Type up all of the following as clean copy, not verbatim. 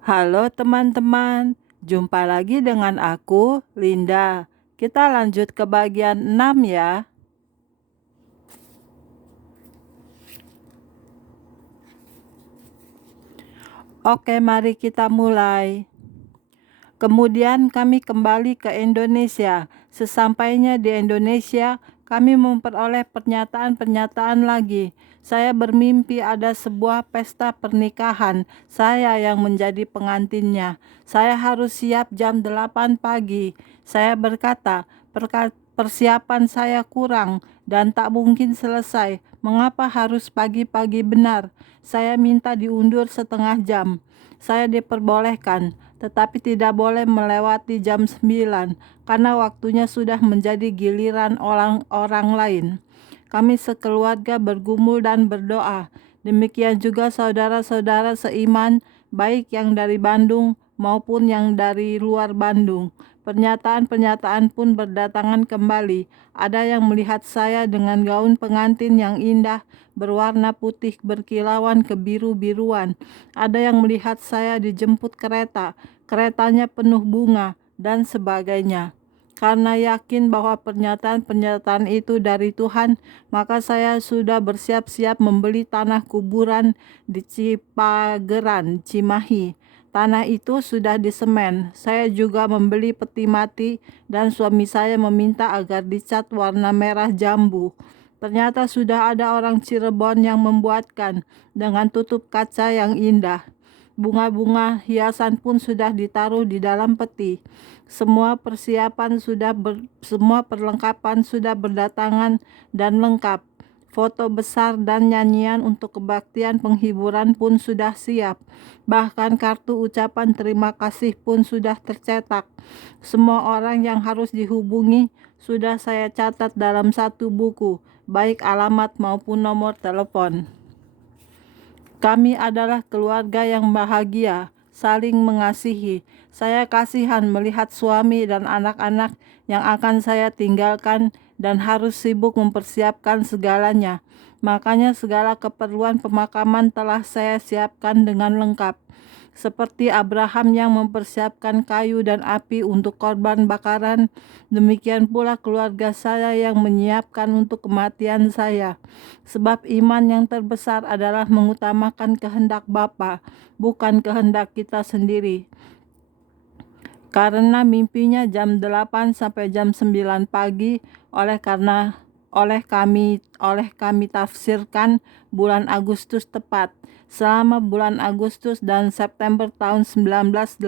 Halo teman-teman, jumpa lagi dengan aku, Linda. Kita lanjut ke bagian 6 ya. Oke, mari kita mulai. Kemudian kami kembali ke Indonesia. Sesampainya di Indonesia, kami memperoleh pernyataan-pernyataan lagi. Saya bermimpi ada sebuah pesta pernikahan. Saya yang menjadi pengantinnya. Saya harus siap jam 8 pagi. Saya berkata, persiapan saya kurang dan tak mungkin selesai. Mengapa harus pagi-pagi benar? Saya minta diundur setengah jam. Saya diperbolehkan, tetapi tidak boleh melewati jam 9 karena waktunya sudah menjadi giliran orang-orang lain. Kami sekeluarga bergumul dan berdoa. Demikian juga saudara-saudara seiman, baik yang dari Bandung maupun yang dari luar Bandung. Pernyataan-pernyataan pun berdatangan kembali. Ada yang melihat saya dengan gaun pengantin yang indah, berwarna putih berkilauan kebiru-biruan. Ada yang melihat saya dijemput kereta, keretanya penuh bunga, dan sebagainya. Karena yakin bahwa pernyataan-pernyataan itu dari Tuhan, maka saya sudah bersiap-siap membeli tanah kuburan di Cipageran, Cimahi. Tanah itu sudah disemen. Saya juga membeli peti mati dan suami saya meminta agar dicat warna merah jambu. Ternyata sudah ada orang Cirebon yang membuatkan dengan tutup kaca yang indah. Bunga-bunga hiasan pun sudah ditaruh di dalam peti. Semua perlengkapan sudah berdatangan dan lengkap. Foto besar dan nyanyian untuk kebaktian penghiburan pun sudah siap. Bahkan kartu ucapan terima kasih pun sudah tercetak. Semua orang yang harus dihubungi sudah saya catat dalam satu buku, baik alamat maupun nomor telepon. Kami adalah keluarga yang bahagia, saling mengasihi. Saya kasihan melihat suami dan anak-anak yang akan saya tinggalkan dan harus sibuk mempersiapkan segalanya. Makanya segala keperluan pemakaman telah saya siapkan dengan lengkap. Seperti Abraham yang mempersiapkan kayu dan api untuk korban bakaran, demikian pula keluarga saya yang menyiapkan untuk kematian saya. Sebab iman yang terbesar adalah mengutamakan kehendak Bapa, bukan kehendak kita sendiri. Karena mimpinya jam 8 sampai jam 9 pagi, oleh kami tafsirkan bulan Agustus tepat. Selama bulan Agustus dan September tahun 1989,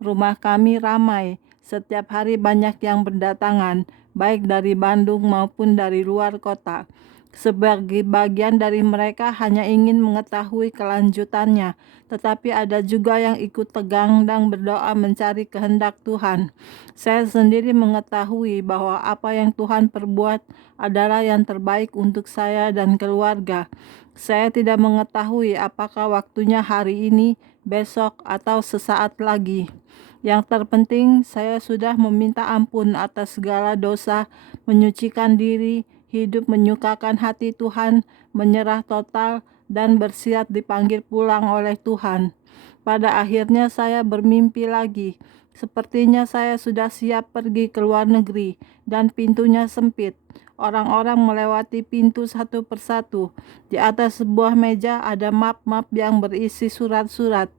rumah kami ramai. Setiap hari banyak yang berdatangan, baik dari Bandung maupun dari luar kota. Sebagian dari mereka hanya ingin mengetahui kelanjutannya, tetapi ada juga yang ikut tegang dan berdoa mencari kehendak Tuhan. Saya sendiri mengetahui bahwa apa yang Tuhan perbuat adalah yang terbaik untuk saya dan keluarga. Saya tidak mengetahui apakah waktunya hari ini, besok, atau sesaat lagi. Yang terpenting, saya sudah meminta ampun atas segala dosa, menyucikan diri, hidup menyukakan hati Tuhan, menyerah total, dan bersiap dipanggil pulang oleh Tuhan. Pada akhirnya saya bermimpi lagi. Sepertinya saya sudah siap pergi ke luar negeri, dan pintunya sempit. Orang-orang melewati pintu satu persatu. Di atas sebuah meja ada map-map yang berisi surat-surat.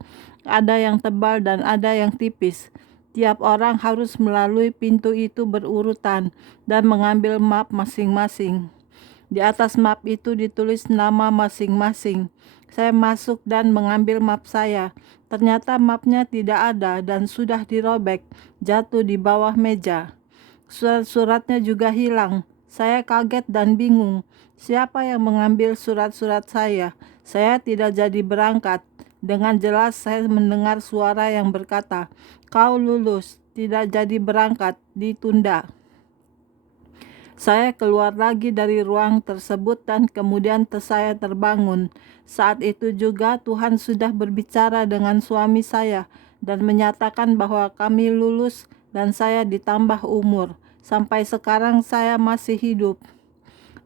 Ada yang tebal dan ada yang tipis. Tiap orang harus melalui pintu itu berurutan dan mengambil map masing-masing. Di atas map itu ditulis nama masing-masing. Saya masuk dan mengambil map saya. Ternyata mapnya tidak ada dan sudah dirobek, jatuh di bawah meja. Surat-suratnya juga hilang. Saya kaget dan bingung. Siapa yang mengambil surat-surat saya? Saya tidak jadi berangkat. Dengan jelas saya mendengar suara yang berkata, "Kau lulus, tidak jadi berangkat, ditunda." Saya keluar lagi dari ruang tersebut dan kemudian saya terbangun. Saat itu juga Tuhan sudah berbicara dengan suami saya dan menyatakan bahwa kami lulus dan saya ditambah umur. Sampai sekarang saya masih hidup.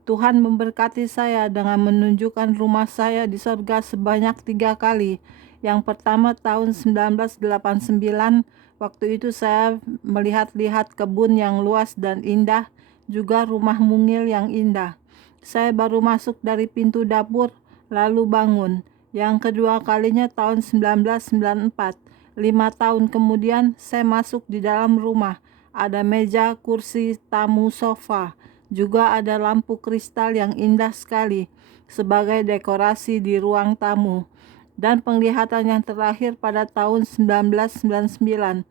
Tuhan memberkati saya dengan menunjukkan rumah saya di sorga sebanyak 3 kali. Yang pertama tahun 1989, waktu itu saya melihat-lihat kebun yang luas dan indah, juga rumah mungil yang indah. Saya baru masuk dari pintu dapur, lalu bangun. Yang kedua kalinya tahun 1994. 5 tahun kemudian saya masuk di dalam rumah. Ada meja, kursi, tamu, sofa. Juga ada lampu kristal yang indah sekali sebagai dekorasi di ruang tamu. Dan penglihatan yang terakhir pada tahun 1999. 5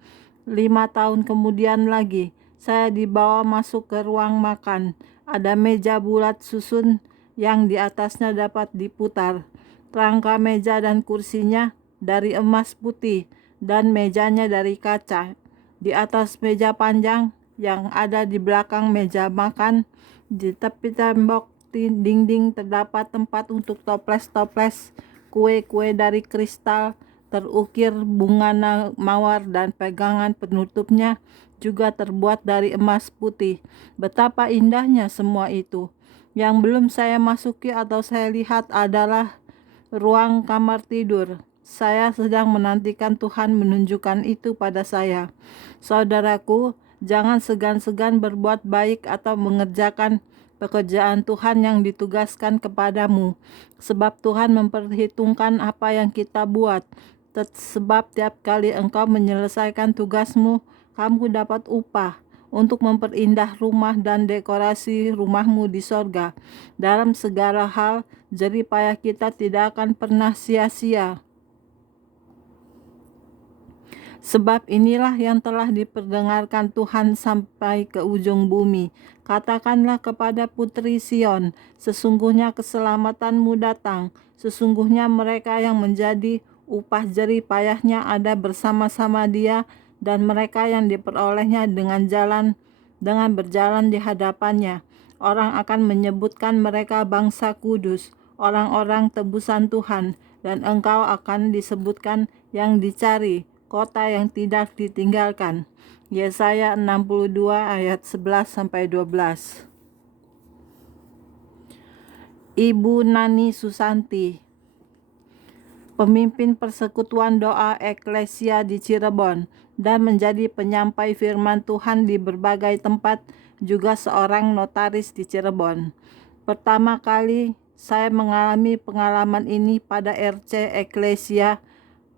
tahun kemudian lagi, saya dibawa masuk ke ruang makan. Ada meja bulat susun yang di atasnya dapat diputar. Rangka meja dan kursinya dari emas putih dan mejanya dari kaca. Di atas meja panjang yang ada di belakang meja makan, di tepi tembok dinding terdapat tempat untuk toples-toples kue-kue dari kristal terukir bunga mawar, dan pegangan penutupnya juga terbuat dari emas putih. Betapa indahnya semua itu. Yang belum saya masuki atau saya lihat adalah ruang kamar tidur. Saya sedang menantikan Tuhan menunjukkan itu pada saya. Saudaraku, jangan segan-segan berbuat baik atau mengerjakan pekerjaan Tuhan yang ditugaskan kepadamu, sebab Tuhan memperhitungkan apa yang kita buat. Sebab tiap kali engkau menyelesaikan tugasmu, kamu dapat upah untuk memperindah rumah dan dekorasi rumahmu di sorga. Dalam segala hal, jerih payah kita tidak akan pernah sia-sia. Sebab inilah yang telah diperdengarkan Tuhan sampai ke ujung bumi. Katakanlah kepada putri Sion, sesungguhnya keselamatanmu datang. Sesungguhnya mereka yang menjadi upah jerih payahnya ada bersama-sama dia, dan mereka yang diperolehnya dengan berjalan di hadapannya. Orang akan menyebutkan mereka bangsa kudus, orang-orang tebusan Tuhan, dan engkau akan disebutkan yang dicari, kota yang tidak ditinggalkan. Yesaya 62 ayat 11-12. Ibu Nani Susanti, pemimpin persekutuan doa eklesia di Cirebon dan menjadi penyampai firman Tuhan di berbagai tempat, juga seorang notaris di Cirebon. Pertama kali saya mengalami pengalaman ini pada RC Eklesia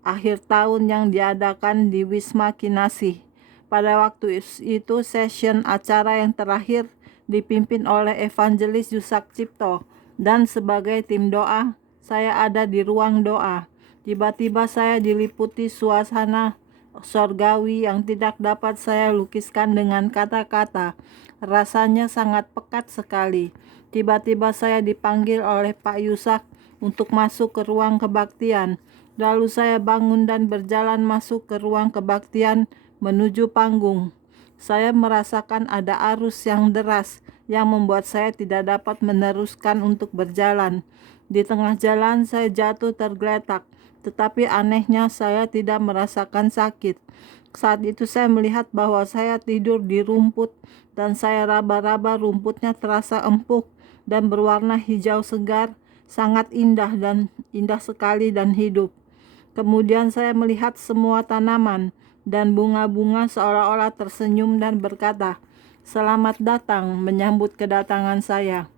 akhir tahun yang diadakan di Wisma Kinasih. Pada waktu itu session acara yang terakhir dipimpin oleh Evangelis Yusak Cipto, dan sebagai tim doa, saya ada di ruang doa. Tiba-tiba saya diliputi suasana sorgawi yang tidak dapat saya lukiskan dengan kata-kata. Rasanya sangat pekat sekali. Tiba-tiba saya dipanggil oleh Pak Yusak untuk masuk ke ruang kebaktian. Lalu saya bangun dan berjalan masuk ke ruang kebaktian menuju panggung. Saya merasakan ada arus yang deras yang membuat saya tidak dapat meneruskan untuk berjalan. Di tengah jalan saya jatuh tergeletak, tetapi anehnya saya tidak merasakan sakit. Saat itu saya melihat bahwa saya tidur di rumput, dan saya raba-raba rumputnya terasa empuk dan berwarna hijau segar, sangat indah sekali dan hidup. Kemudian saya melihat semua tanaman dan bunga-bunga seolah-olah tersenyum dan berkata, "Selamat datang," menyambut kedatangan saya.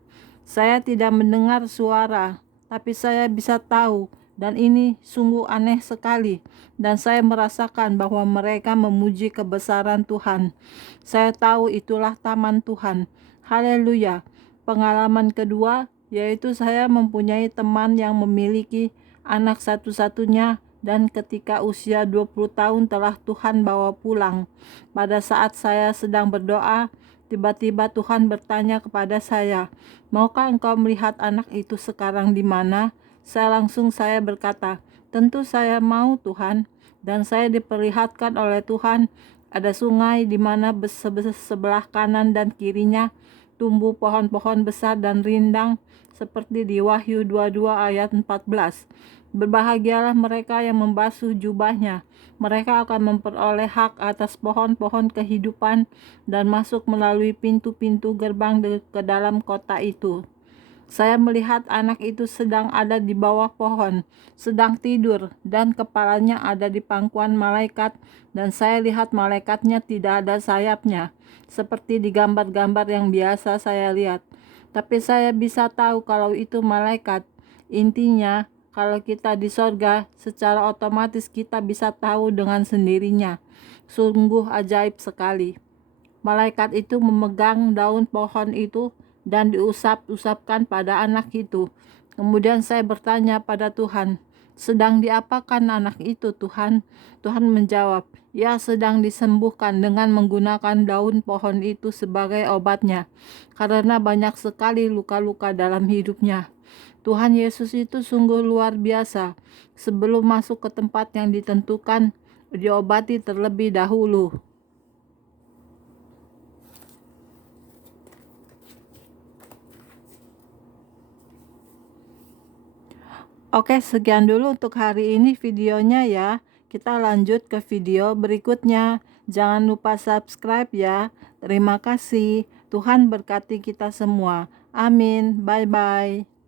Saya tidak mendengar suara, tapi saya bisa tahu, dan ini sungguh aneh sekali, dan saya merasakan bahwa mereka memuji kebesaran Tuhan. Saya tahu itulah taman Tuhan. Haleluya. Pengalaman kedua, yaitu saya mempunyai teman yang memiliki anak satu-satunya, dan ketika usia 20 tahun telah Tuhan bawa pulang. Pada saat saya sedang berdoa, tiba-tiba Tuhan bertanya kepada saya, "Maukah engkau melihat anak itu sekarang di mana?" Saya berkata, "Tentu saya mau, Tuhan." Dan saya diperlihatkan oleh Tuhan ada sungai di mana sebelah kanan dan kirinya tumbuh pohon-pohon besar dan rindang, seperti di Wahyu 22 ayat 14. Berbahagialah mereka yang membasuh jubahnya. Mereka akan memperoleh hak atas pohon-pohon kehidupan dan masuk melalui pintu-pintu gerbang ke dalam kota itu. Saya melihat anak itu sedang ada di bawah pohon, sedang tidur, dan kepalanya ada di pangkuan malaikat, dan saya lihat malaikatnya tidak ada sayapnya, seperti di gambar-gambar yang biasa saya lihat. Tapi saya bisa tahu kalau itu malaikat. Intinya, kalau kita di sorga, secara otomatis kita bisa tahu dengan sendirinya. Sungguh ajaib sekali. Malaikat itu memegang daun pohon itu dan diusap-usapkan pada anak itu. Kemudian saya bertanya pada Tuhan, sedang diapakan anak itu, Tuhan? Tuhan menjawab, ya sedang disembuhkan dengan menggunakan daun pohon itu sebagai obatnya, karena banyak sekali luka-luka dalam hidupnya. Tuhan Yesus itu sungguh luar biasa. Sebelum masuk ke tempat yang ditentukan, diobati terlebih dahulu. Oke, sekian dulu untuk hari ini videonya ya. Kita lanjut ke video berikutnya. Jangan lupa subscribe ya. Terima kasih. Tuhan berkati kita semua. Amin. Bye-bye.